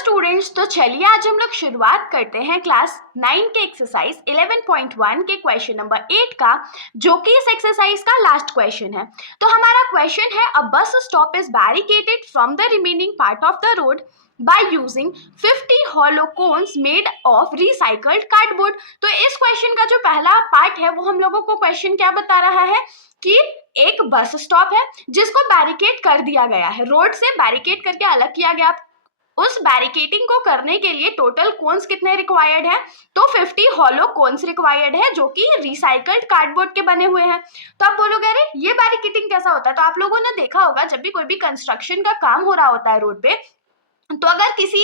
Students, तो चलिए आज हम लोग शुरुआत करते हैं क्लास 9 के एक्सरसाइज 11.1 के क्वेश्चन नंबर 8 का, जो कि इस एक्सरसाइज का लास्ट क्वेश्चन है। तो हमारा क्वेश्चन है, a bus stop is barricaded from the remaining part of the road by using 50 hollow cones made of recycled cardboard। तो इस क्वेश्चन का जो पहला पार्ट है वो हम लोगों को क्वेश्चन क्या बता रहा है कि एक बस स्टॉप है जिसको बैरिकेड कर दिया गया है, रोड से बैरिकेड करके अलग किया गया। उस बैरिकेडिंग को करने के लिए टोटल कोन्स कितने रिक्वायर्ड है? तो 50 हॉलो कोन्स रिक्वायर्ड है जो कि रिसाइकल्ड कार्डबोर्ड के बने हुए हैं। तो आप बोलोगे अरे ये बैरिकेडिंग कैसा होता है? तो आप लोगों ने देखा होगा जब भी कोई भी कंस्ट्रक्शन का काम हो रहा होता है रोड पे, तो अगर किसी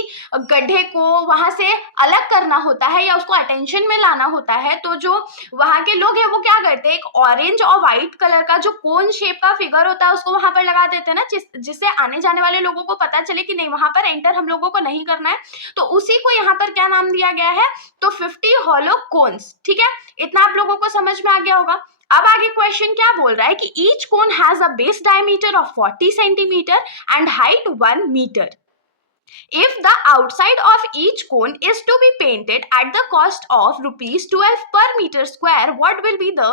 गड्ढे को वहां से अलग करना होता है या उसको अटेंशन में लाना होता है, तो जो वहां के लोग हैं वो क्या करते हैं, एक ऑरेंज और व्हाइट कलर का जो कोन शेप का फिगर होता है उसको वहां पर लगा देते हैं ना, जिससे आने जाने वाले लोगों को पता चले कि नहीं वहां पर एंटर हम लोगों को नहीं करना है। तो उसी को यहाँ पर क्या नाम दिया गया है? तो 50 हॉलो कोन्स। ठीक है, इतना आप लोगों को समझ में आ गया होगा। अब आगे क्वेश्चन क्या बोल रहा है कि each cone has a base diameter of 40 centimetre and height 1 metre. If the outside of each cone is to be painted at the cost of rupees 12 per meter square, what will be the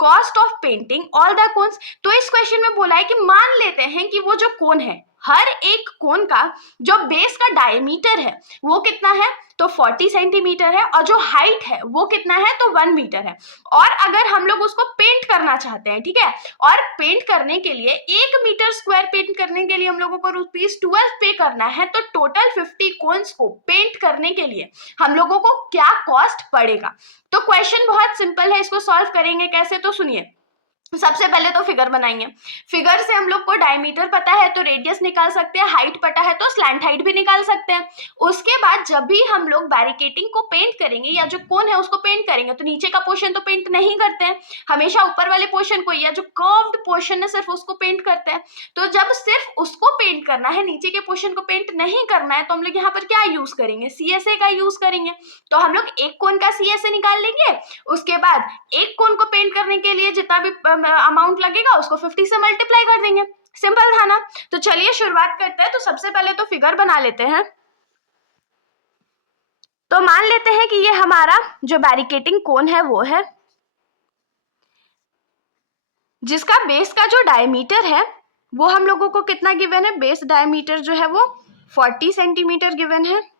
cost of painting all the cones? तो इस question में बोला है कि मान लेते हैं कि वो जो कोन है, हर एक कोन का जो बेस का डायमीटर है वो कितना है? तो 40 सेंटीमीटर है, और जो हाइट है वो कितना है? तो 1 मीटर है। और अगर हम लोग उसको पेंट करना चाहते हैं, ठीक है, और पेंट करने के लिए 1 मीटर स्क्वायर पेंट करने के लिए हम लोगों को रुपीज 12 पे करना है, तो टोटल 50 कोन्स को पेंट करने के लिए हम लोगों को क्या कॉस्ट पड़ेगा? तो क्वेश्चन बहुत सिंपल है, इसको सॉल्व करेंगे कैसे? तो सुनिए, सबसे पहले तो फिगर बनाएंगे। फिगर से हम लोग को डायमीटर पता है तो रेडियस निकाल सकते हैं, हाइट पता है तो स्लैंट हाइट भी निकाल सकते हैं। उसके बाद जब भी हम लोग बैरिकेडिंग को पेंट करेंगे या जो कोन है उसको पेंट करेंगे, तो नीचे का पोर्शन तो पेंट नहीं करते हैं, हमेशा ऊपर वाले पोर्शन को या जो कर्व्ड पोर्शन है सिर्फ उसको पेंट करते हैं। तो जब सिर्फ उसको पेंट करना है, नीचे के पोर्शन को पेंट नहीं करना है, तो हम लोग यहाँ पर क्या यूज करेंगे? CSA का यूज करेंगे। तो हम लोग एक कोन का CSA निकाल लेंगे, उसके बाद एक कोन को पेंट करने के लिए जितना भी अमाउंट लगेगा उसको 50 से मल्टीप्लाई कर देंगे। सिंपल था ना? तो चलिए शुरुआत करते हैं। तो सबसे पहले तो फिगर बना लेते हैं। तो मान लेते हैं कि ये हमारा जो बैरिकेडिंग कोन है वो है, जिसका बेस का जो डायमीटर है वो हम लोगों को कितना गिवन है? बेस डायमीटर जो है वो 40 सेंटीमीटर गिवन है।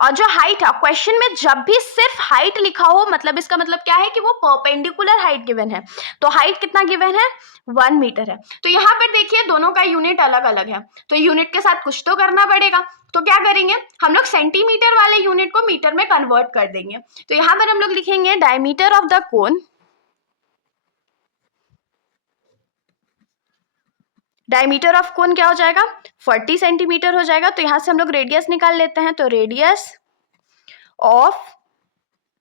और जो हाइट है, क्वेश्चन में जब भी सिर्फ हाइट लिखा हो, मतलब इसका मतलब क्या है कि वो परपेंडिकुलर हाइट गिवन है। तो हाइट कितना गिवन है? 1 मीटर है। तो यहाँ पर देखिए दोनों का यूनिट अलग अलग है, तो यूनिट के साथ कुछ तो करना पड़ेगा। तो क्या करेंगे हम लोग? सेंटीमीटर वाले यूनिट को मीटर में कन्वर्ट कर देंगे। तो यहाँ पर हम लोग लिखेंगे diameter of the cone, diameter of cone क्या हो जाएगा? 40 सेंटीमीटर हो जाएगा। तो यहां से हम लोग रेडियस निकाल लेते हैं। तो radius of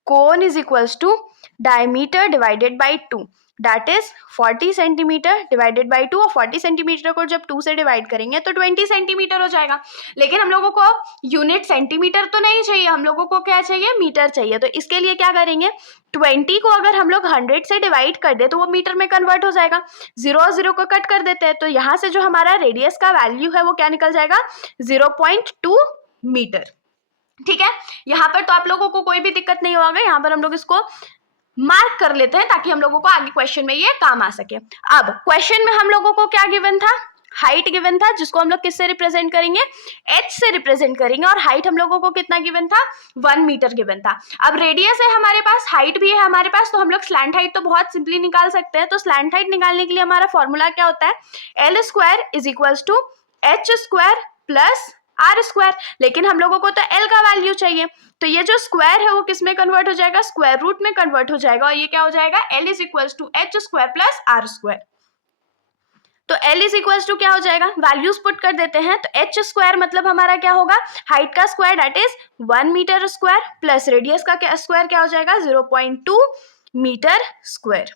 cone is equals to diameter divided by 2, that is 40 centimetre divided by 2। और 40 सेंटीमीटर को जब 2 से डिवाइड करेंगे तो 20 सेंटीमीटर हो जाएगा। लेकिन हम लोगों को यूनिट सेंटीमीटर तो नहीं चाहिए, हम लोगों को क्या चाहिए? मीटर चाहिए। तो इसके लिए क्या करेंगे? 20 को अगर हम लोग 100 से डिवाइड कर दे तो वो मीटर में कन्वर्ट हो जाएगा। 0 और 0 को कट कर देते हैं, तो यहाँ से जो हमारा रेडियस का वैल्यू है वो क्या निकल जाएगा? 0.2 मीटर। ठीक है, यहाँ पर तो आप लोगों को कोई भी दिक्कत नहीं होगा। यहाँ पर हम लोग इसको मार्क कर लेते हैं ताकि हम लोगों को आगे क्वेश्चन में ये काम आ सके। अब क्वेश्चन में हम लोगों को क्या गिवन था? हाइट गिवन था, जिसको हम लोग किससे रिप्रेजेंट करेंगे? H से रिप्रेजेंट करेंगे। और हाइट हम लोगों को कितना गिवन था? 1 मीटर गिवन था। अब रेडियस है हमारे पास, हाइट भी है हमारे पास, तो हम लोग स्लैंट हाइट तो बहुत सिंपली निकाल सकते हैं। तो स्लैंट हाइट निकालने के लिए हमारा फॉर्मूला क्या होता है? L square is equals to H square plus R square. लेकिन हम लोगों को तो L का वैल्यू चाहिए, तो ये जो स्क्वायर है वो किस में कन्वर्ट हो जाएगा? स्क्वायर रूट में कन्वर्ट हो जाएगा। और ये क्या हो जाएगा? L is equals to H square plus R square. तो L इज इक्वल्स टू क्या हो जाएगा? वैल्यूज पुट कर देते हैं। तो H स्क्वायर मतलब हमारा क्या होगा? हाइट का square, that is 1 metre square, plus radius का स्क्वायर क्या हो जाएगा? 0.2 मीटर स्क्वायर।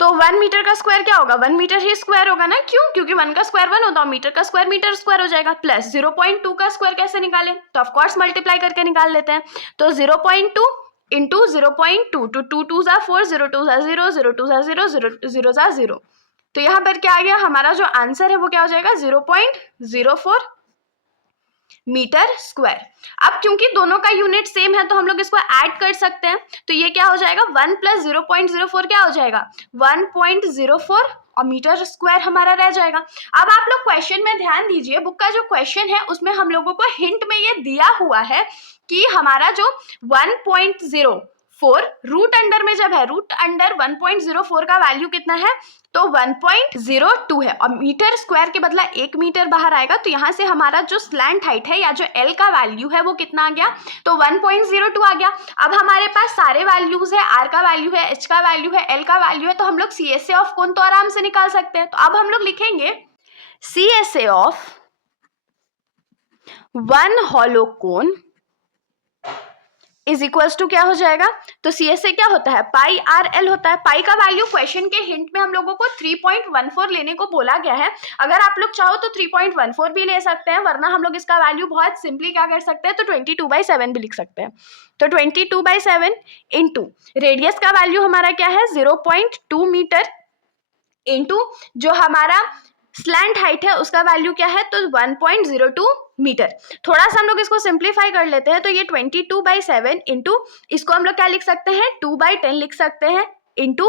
तो 1 मीटर का स्क्वायर क्या होगा? 1 मीटर ही स्क्वायर होगा ना। क्यों? क्योंकि 1 का स्क्वायर 1 होता है, मीटर का स्क्वायर मीटर स्क्वायर हो जाएगा। प्लस 0.2 का स्क्वायर कैसे निकाले? तो ऑफकोर्स मल्टीप्लाई करके निकाल लेते हैं। तो 0.2 इंटू 0.2, 2 2 4, 0 2 0 0 0 2 0 0 0 0 0 तो यहाँ पर क्या आ गया, हमारा जो आंसर है वो क्या हो जाएगा 0.04 मीटर स्क्वायर। अब क्योंकि दोनों का यूनिट सेम है तो हम लोग इसको ऐड कर सकते हैं, तो ये क्या हो जाएगा 1 + 0.04 क्या हो जाएगा 1.04 और मीटर स्क्वायर हमारा रह जाएगा। अब आप लोग क्वेश्चन में ध्यान दीजिए, बुक का जो क्वेश्चन है उसमें हम लोगों को हिंट में ये दिया हुआ है कि हमारा जो 1.04 रूट अंडर में जब है, रूट अंडर 1.04 का वैल्यू कितना है तो 1.02 है और मीटर स्क्वायर के बदला 1 मीटर बाहर आएगा, तो यहाँ से हमारा जो स्लैंट हाइट है या जो एल का वैल्यू है वो कितना आ गया तो 1.02 आ गया। अब हमारे पास सारे वैल्यूज है, आर का वैल्यू है, एच का वैल्यू है, एल का वैल्यू है, तो हम लोग CSA ऑफ कोण तो आराम से निकाल सकते हैं। तो अब हम लोग लिखेंगे CSA of one hollow cone is equals to क्या हो जाएगा, तो CSA क्या होता है पाई आर एल होता है। पाई का वैल्यू क्वेश्चन के हिंट में हम लोगों को 3.14 लेने को बोला गया है, अगर आप लोग चाहो तो 3.14 भी ले सकते हैं, वरना हम लोग इसका वैल्यू बहुत सिंपली क्या कर सकते हैं तो 22/7 भी लिख सकते हैं। तो 22/7 इंटू रेडियस का वैल्यू हमारा क्या है 0.2 मीटर इंटू जो हमारा स्लैंट हाइट है उसका वैल्यू क्या है तो 1.02 मीटर। थोड़ा सा हम लोग इसको सिंप्लीफाई कर लेते हैं, तो ये 22/7 इंटू इसको हम लोग क्या लिख सकते हैं 2/10 लिख सकते हैं इंटू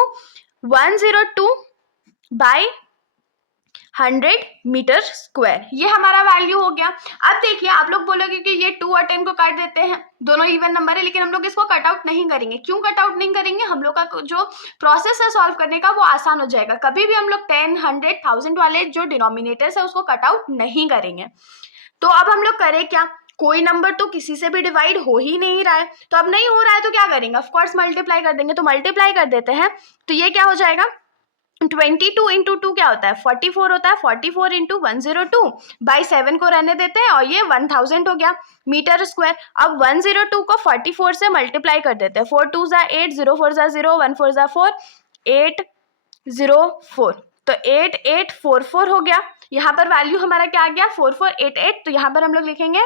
102/100 मीटर स्क्वायर, ये हमारा वैल्यू हो गया। अब देखिए आप लोग बोलोगे कि ये 2 और 10 को काट देते हैं, दोनों इवन नंबर है, लेकिन हम लोग इसको कट आउट नहीं करेंगे। क्यों कट आउट नहीं करेंगे, हम लोग का जो प्रोसेस है सॉल्व करने का वो आसान हो जाएगा। कभी भी हम लोग 10, 100, 1000 वाले जो डिनोमिनेटर्स है उसको कट आउट नहीं करेंगे। तो अब हम लोग करें क्या, कोई नंबर तो किसी से भी डिवाइड हो ही नहीं रहा है, तो अब नहीं हो रहा है तो क्या करेंगे, ऑफ कोर्स मल्टीप्लाई कर देंगे। तो मल्टीप्लाई कर देते हैं, तो ये क्या हो जाएगा 22 इंटू 2 क्या होता है 44 होता है, 44 इंटू 102/7 को रहने देते हैं और ये 1000 हो गया मीटर स्क्वायर। अब 102 को 44 से मल्टीप्लाई कर देते हैं, 4 2 8, 0 4 0, 1 4 4, 804, तो 8844 हो गया। यहाँ पर वैल्यू हमारा क्या आ गया 4488, तो यहाँ पर हम लोग लिखेंगे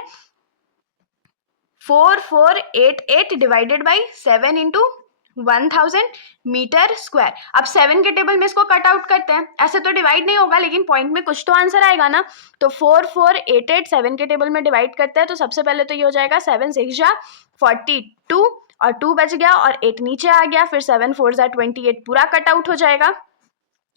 4488 divided by 7 into 1000 metre square. अब 7 के टेबल में इसको कट आउट करते हैं, ऐसे तो डिवाइड नहीं होगा लेकिन पॉइंट में कुछ तो आंसर आएगा ना, तो 4488 7 के टेबल में डिवाइड करते हैं, तो सबसे पहले तो ये हो जाएगा 7 6 42 और 2 बच गया और 8 नीचे आ गया, फिर 7 4 28 पूरा कट आउट हो जाएगा।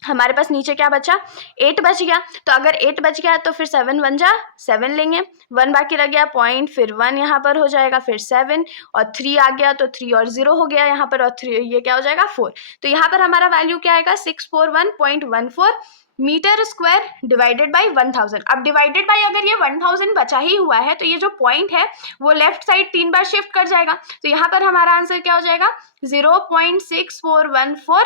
हमारे पास नीचे क्या बचा 8 बच गया, तो अगर 8 बच गया तो फिर 7 1 जा 7 लेंगे, 1 बाकी रह गया पॉइंट, फिर 1 यहाँ पर हो जाएगा, फिर 7 और 3 आ गया, तो 3 और 0 हो गया यहाँ पर, और 3 ये क्या हो जाएगा 4। तो यहाँ पर हमारा वैल्यू क्या आएगा 641.14 मीटर स्क्वायर डिवाइडेड बाई 1000। अब डिवाइडेड बाई अगर ये 1000 बचा ही हुआ है तो ये जो पॉइंट है वो लेफ्ट साइड 3 बार शिफ्ट कर जाएगा, तो यहाँ पर हमारा आंसर क्या हो जाएगा 0.6414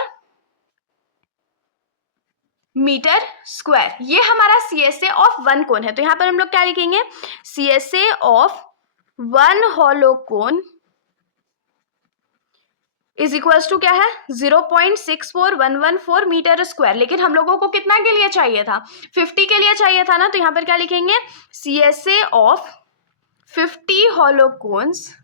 मीटर स्क्वायर। ये हमारा CSA ऑफ वन कोन है, तो यहाँ पर हम लोग क्या लिखेंगे CSA of one hollow cone is equals to क्या है 0.64114 मीटर स्क्वायर। लेकिन हम लोगों को कितना के लिए चाहिए था 50 के लिए चाहिए था ना, तो यहाँ पर क्या लिखेंगे CSA of 50 hollow cones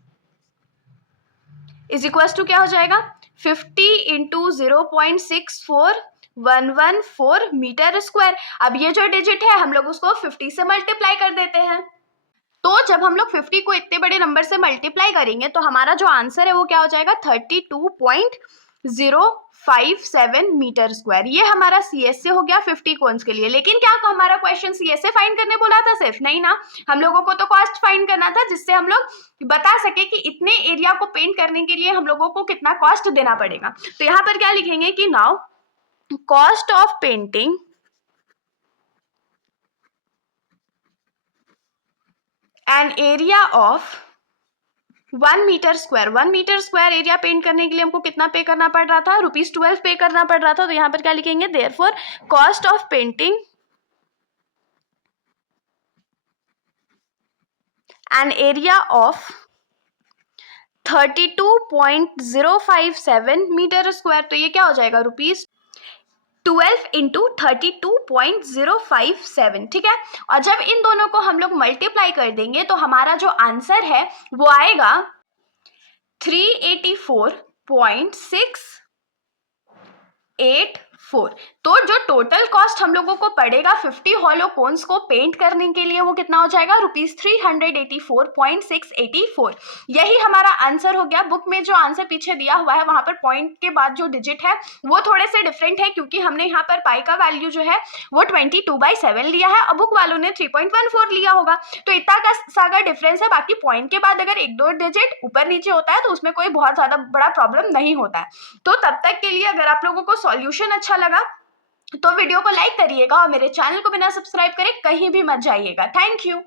is equals to क्या हो जाएगा 50 इंटू 0.64114 मीटर स्क्वायर। अब ये जो डिजिट है हम लोग उसको 50 से मल्टीप्लाई कर देते हैं, तो जब हम लोग 50 को इतने बड़े नंबर से मल्टीप्लाई करेंगे तो हमारा जो आंसर है वो क्या हो जाएगा 32.057 मीटर स्क्वायर। ये हमारा CSA हो गया 50 कोन्स के लिए। लेकिन क्या हमारा क्वेश्चन CSA फाइंड करने बोला था सिर्फ, नहीं ना, हम लोगों को तो कॉस्ट फाइंड करना था, जिससे हम लोग बता सके कि इतने एरिया को पेंट करने के लिए हम लोगों को कितना कॉस्ट देना पड़ेगा। तो यहाँ पर क्या लिखेंगे कि now cost of painting an area of 1 metre square. 1 metre square area paint करने के लिए हमको कितना पे करना पड़ रहा था ₹12 पे करना पड़ रहा था, तो यहाँ पर क्या लिखेंगे therefore cost of painting an area of 32.057 metre square. तो ये क्या हो जाएगा ₹12 इंटू 32.057, ठीक है। और जब इन दोनों को हम लोग मल्टीप्लाई कर देंगे तो हमारा जो आंसर है वो आएगा 384.684 4। तो जो टोटल कॉस्ट हम लोगों को पड़ेगा 50 हॉलो कोन्स को पेंट करने के लिए वो कितना हो जाएगा, ₹384.684। यही हमारा आंसर हो गया। बुक में जो आंसर पीछे दिया हुआ है वहां पर पॉइंट के बाद जो डिजिट है वो थोड़े से डिफरेंट है, क्योंकि हमने यहाँ पर पाई का वैल्यू जो है वो 22/7 लिया है और बुक वालों ने 3.14 लिया होगा। तो इतना का सारा डिफरेंस है। बाकी पॉइंट के बाद अगर 1-2 डिजिट ऊपर नीचे होता है तो उसमें कोई बहुत ज्यादा बड़ा प्रॉब्लम नहीं होता है। तो तब तक के लिए अगर आप लोगों को सॉल्यूशन अच्छा लगा तो वीडियो को लाइक करिएगा और मेरे चैनल को बिना सब्सक्राइब करे कहीं भी मत जाइएगा। Thank you.